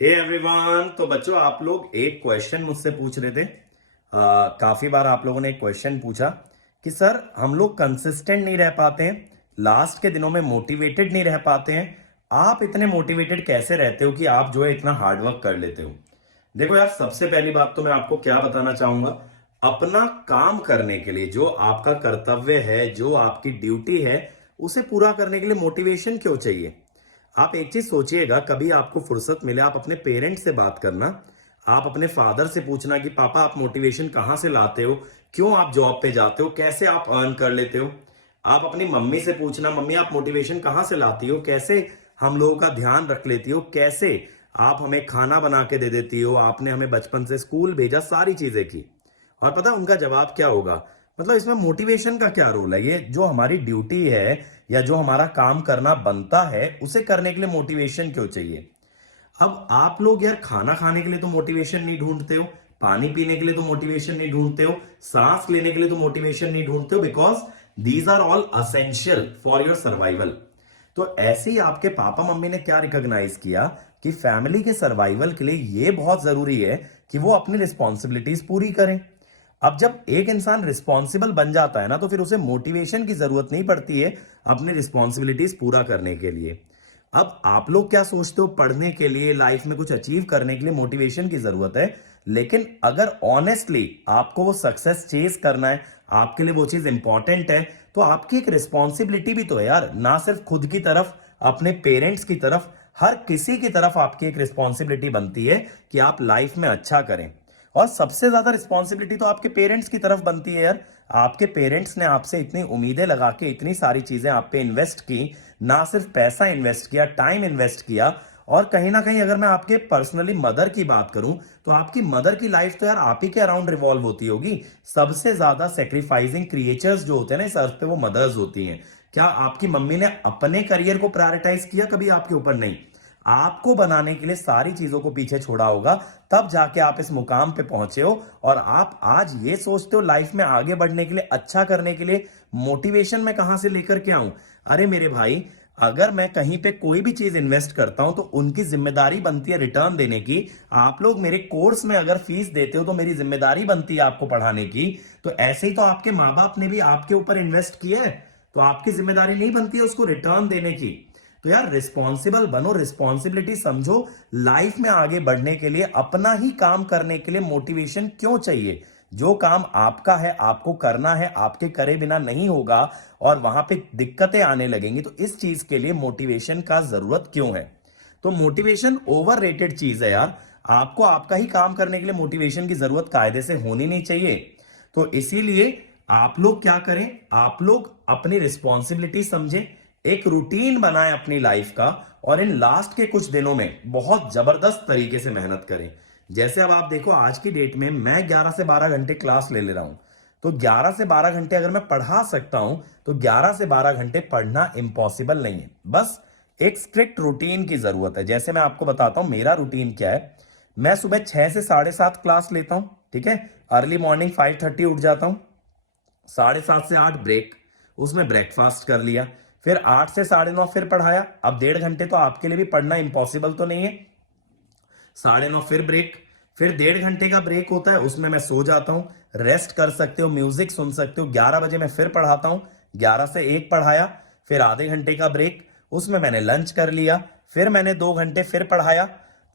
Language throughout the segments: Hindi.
Hey everyone. तो बच्चों, आप लोग एक क्वेश्चन मुझसे पूछ रहे थे। काफी बार आप लोगों ने एक क्वेश्चन पूछा कि सर हम लोग कंसिस्टेंट नहीं रह पाते हैं, लास्ट के दिनों में मोटिवेटेड नहीं रह पाते हैं। आप इतने मोटिवेटेड कैसे रहते हो कि आप जो है इतना हार्डवर्क कर लेते हो। देखो यार, सबसे पहली बात तो मैं आपको क्या बताना चाहूंगा, अपना काम करने के लिए जो आपका कर्तव्य है, जो आपकी ड्यूटी है, उसे पूरा करने के लिए मोटिवेशन क्यों चाहिए। आप एक चीज सोचिएगा, कभी आपको फुर्सत मिले आप अपने पेरेंट्स से बात करना। आप अपने फादर से पूछना कि पापा आप मोटिवेशन कहां से लाते हो, क्यों आप जॉब पे जाते हो, कैसे आप अर्न कर लेते हो। आप अपनी मम्मी से पूछना, मम्मी आप मोटिवेशन कहां से लाती हो, कैसे हम लोगों का ध्यान रख लेती हो, कैसे आप हमें खाना बना के दे देती हो, आपने हमें बचपन से स्कूल भेजा, सारी चीजें की। और पता है उनका जवाब क्या होगा, मतलब इसमें मोटिवेशन का क्या रोल है। ये जो हमारी ड्यूटी है या जो हमारा काम करना बनता है, उसे करने के लिए मोटिवेशन क्यों चाहिए। अब आप लोग यार खाना खाने के लिए तो मोटिवेशन नहीं ढूंढते हो, पानी पीने के लिए तो मोटिवेशन नहीं ढूंढते हो, सांस लेने के लिए तो मोटिवेशन नहीं ढूंढते हो, because these are all essential for your survival. तो ऐसे ही आपके पापा मम्मी ने क्या रिकॉग्नाइज किया कि फैमिली के सर्वाइवल के लिए ये बहुत जरूरी है कि वो अपनी रिस्पॉन्सिबिलिटीज पूरी करें। अब जब एक इंसान रिस्पॉन्सिबल बन जाता है ना, तो फिर उसे मोटिवेशन की जरूरत नहीं पड़ती है अपनी रिस्पॉन्सिबिलिटीज पूरा करने के लिए। अब आप लोग क्या सोचते हो, पढ़ने के लिए, लाइफ में कुछ अचीव करने के लिए मोटिवेशन की जरूरत है, लेकिन अगर ऑनेस्टली आपको वो सक्सेस चेज करना है, आपके लिए वो चीज इंपॉर्टेंट है, तो आपकी एक रिस्पॉन्सिबिलिटी भी तो है यार। ना सिर्फ खुद की तरफ, अपने पेरेंट्स की तरफ, हर किसी की तरफ आपकी एक रिस्पॉन्सिबिलिटी बनती है कि आप लाइफ में अच्छा करें। और सबसे ज्यादा रिस्पॉन्सिबिलिटी तो आपके पेरेंट्स की तरफ बनती है यार। आपके पेरेंट्स ने आपसे इतनी उम्मीदें लगा के इतनी सारी चीजें आप पे इन्वेस्ट की, ना सिर्फ पैसा इन्वेस्ट किया, टाइम इन्वेस्ट किया। और कहीं ना कहीं अगर मैं आपके पर्सनली मदर की बात करूं, तो आपकी मदर की लाइफ तो यार आप ही के अराउंड रिवॉल्व होती होगी। सबसे ज्यादा सेक्रीफाइसिंग क्रिएचर्स जो होते हैं ना इस अर्थ पे, वो मदर्स होती हैं। क्या आपकी मम्मी ने अपने करियर को प्रायोरिटाइज किया कभी आपके ऊपर? नहीं। आपको बनाने के लिए सारी चीजों को पीछे छोड़ा होगा, तब जाके आप इस मुकाम पे पहुंचे हो। और आप आज ये सोचते हो लाइफ में आगे बढ़ने के लिए, अच्छा करने के लिए मोटिवेशन मैं कहां से लेकर के आऊं। अरे मेरे भाई, अगर मैं कहीं पे कोई भी चीज इन्वेस्ट करता हूं तो उनकी जिम्मेदारी बनती है रिटर्न देने की। आप लोग मेरे कोर्स में अगर फीस देते हो तो मेरी जिम्मेदारी बनती है आपको पढ़ाने की। तो ऐसे ही तो आपके माँ बाप ने भी आपके ऊपर इन्वेस्ट किया है, तो आपकी जिम्मेदारी नहीं बनती है उसको रिटर्न देने की। तो यार रिस्पॉन्सिबल बनो, रिस्पॉन्सिबिलिटी समझो। लाइफ में आगे बढ़ने के लिए, अपना ही काम करने के लिए मोटिवेशन क्यों चाहिए। जो काम आपका है, आपको करना है, आपके करे बिना नहीं होगा और वहां पे दिक्कतें आने लगेंगी, तो इस चीज के लिए मोटिवेशन का जरूरत क्यों है। तो मोटिवेशन ओवररेटेड चीज है यार। आपको आपका ही काम करने के लिए मोटिवेशन की जरूरत कायदे से होनी नहीं चाहिए। तो इसीलिए आप लोग क्या करें, आप लोग अपनी रिस्पॉन्सिबिलिटी समझें, एक रूटीन बनाएं अपनी लाइफ का, और इन लास्ट के कुछ दिनों में बहुत जबरदस्त तरीके से मेहनत करें। जैसे अब आप देखो, आज की डेट में मैं 11 से 12 घंटे क्लास ले रहा हूं। तो 11 से 12 घंटे अगर मैं पढ़ा सकता हूं, तो 11 से 12 घंटे पढ़ना इंपॉसिबल नहीं है। बस एक स्ट्रिक्ट रूटीन की जरूरत है। जैसे मैं आपको बताता हूं मेरा रूटीन क्या है। मैं सुबह 6 से 7:30 क्लास लेता हूं, ठीक है। अर्ली मॉर्निंग 5:30 उठ जाता हूं, 7:30 से 8 ब्रेक, उसमें ब्रेकफास्ट कर लिया, फिर 8 से 9:30 फिर पढ़ाया। अब 1.5 घंटे तो आपके लिए भी पढ़ना इंपॉसिबल तो नहीं है। 9:30 फिर ब्रेक, फिर 1.5 घंटे का ब्रेक होता है, उसमें मैं सो जाता हूं। रेस्ट कर सकते हो, म्यूजिक सुन सकते हो। 11 बजे मैं फिर पढ़ाता हूं, 11 से 1 पढ़ाया, फिर आधे घंटे का ब्रेक, उसमें मैंने लंच कर लिया, फिर मैंने 2 घंटे फिर पढ़ाया।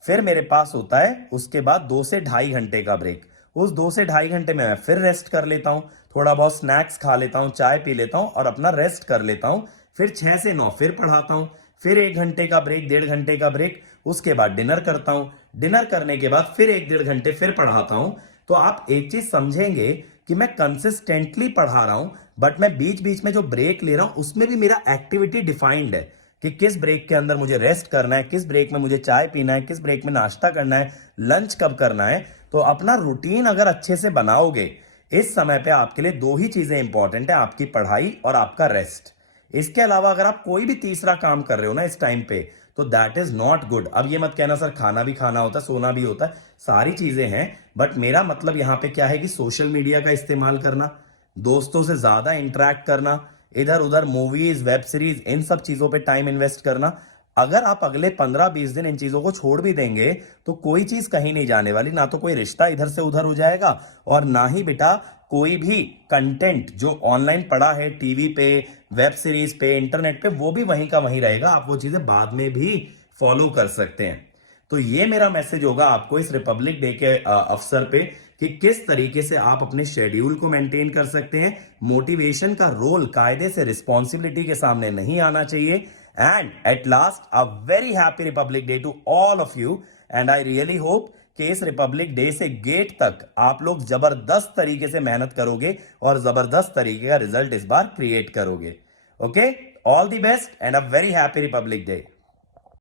फिर मेरे पास होता है उसके बाद 2 से 2.5 घंटे का ब्रेक। उस 2 से 2.5 घंटे में मैं फिर रेस्ट कर लेता हूं, थोड़ा बहुत स्नैक्स खा लेता हूं, चाय पी लेता हूं और अपना रेस्ट कर लेता हूं। फिर 6 से 9 फिर पढ़ाता हूं, फिर 1 घंटे का ब्रेक, 1.5 घंटे का ब्रेक, उसके बाद डिनर करता हूं। डिनर करने के बाद फिर 1 1.5 घंटे फिर पढ़ाता हूं। तो आप एक चीज समझेंगे कि मैं कंसिस्टेंटली पढ़ा रहा हूं, बट मैं बीच बीच में जो ब्रेक ले रहा हूं उसमें भी मेरा एक्टिविटी डिफाइंड है कि किस ब्रेक के अंदर मुझे रेस्ट करना है, किस ब्रेक में मुझे चाय पीना है, किस ब्रेक में नाश्ता करना है, लंच कब करना है। तो अपना रूटीन अगर अच्छे से बनाओगे, इस समय पे आपके लिए दो ही चीजें इंपॉर्टेंट है, आपकी पढ़ाई और आपका रेस्ट। इसके अलावा अगर आप कोई भी तीसरा काम कर रहे हो ना इस टाइम पे, तो दैट इज नॉट गुड। अब ये मत कहना सर खाना भी खाना होता है, सोना भी होता है, सारी चीजें हैं, बट मेरा मतलब यहां पे क्या है कि सोशल मीडिया का इस्तेमाल करना, दोस्तों से ज्यादा इंटरेक्ट करना, इधर उधर मूवीज, वेब सीरीज, इन सब चीजों पे टाइम इन्वेस्ट करना, अगर आप अगले 15-20 दिन इन चीजों को छोड़ भी देंगे तो कोई चीज कहीं नहीं जाने वाली, ना तो कोई रिश्ता इधर से उधर हो जाएगा और ना ही बेटा कोई भी कंटेंट जो ऑनलाइन पड़ा है टीवी पे, वेब सीरीज पे, इंटरनेट पे, वो भी वहीं का वहीं रहेगा। आप वो चीजें बाद में भी फॉलो कर सकते हैं। तो ये मेरा मैसेज होगा आपको इस रिपब्लिक डे के अवसर पे कि किस तरीके से आप अपने शेड्यूल को मेंटेन कर सकते हैं। मोटिवेशन का रोल कायदे से रिस्पॉन्सिबिलिटी के सामने नहीं आना चाहिए। And at last a very happy republic day to all of you. And I really hope कि इस रिपब्लिक डे से गेट तक आप लोग जबरदस्त तरीके से मेहनत करोगे और जबरदस्त तरीके का रिजल्ट इस बार क्रिएट करोगे। Okay, all the best and a very happy republic day.